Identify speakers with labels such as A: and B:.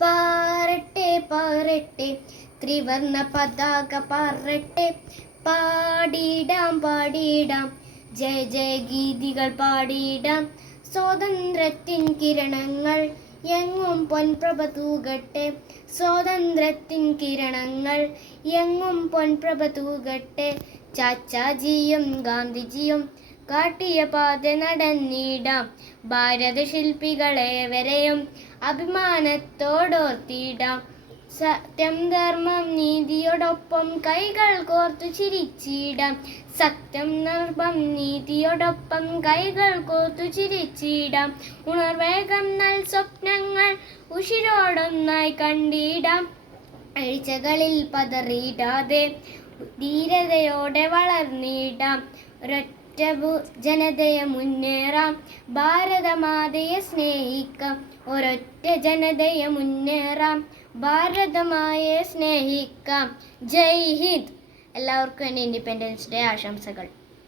A: പാറട്ടെ പാറട്ടെ ത്രിവർണ പതാക പാറട്ടെ പാടിടാം പാടിടാം ജയ ജയ ഗീതികൾ പാടിടാം സ്വാതന്ത്ര്യത്തിൻ കിരണങ്ങൾ എങ്ങും പൊൻപ്രഭ തൂകട്ടെ. സ്വാതന്ത്ര്യത്തിൻ കിരണങ്ങൾ എങ്ങും പൊൻപ്രഭ തൂകട്ടെ. ചാച്ചാജിയും ഗാന്ധിജിയും കാട്ടിയ പാത നടന്നിടാം ഭാരത ശില്പികളേവരെയും അഭിമാനത്തോടോർത്തിടാം. സത്യം ധർമ്മം നീതിയോടൊപ്പം കൈകൾ കോർത്തു ചിരിച്ചിടാം. സത്യം ധർമ്മം നീതിയോടൊപ്പം കൈകൾ കോർത്തു ചിരിച്ചിടാം. ഉണർവേഗം നൽ സ്വപ്നങ്ങൾ ഉഷിരോടൊന്നായി കണ്ടിടാം. അഴിച്ചകളിൽ പതറിയിടാതെ ധീരതയോടെ വളർന്നിടാം. ഒരൊറ്റ ജനതയെ മുന്നേറാം. ഭാരതമാതയെ സ്നേഹിക്കാം. ഒരൊറ്റ ജനതയെ മുന്നേറാം. ഭാരതമായെ സ്നേഹിക്കാം. ജയ് ഹിന്ദ്. എല്ലാവർക്കും എന്റെ ഇൻഡിപെൻഡൻസ് ഡേ ആശംസകൾ.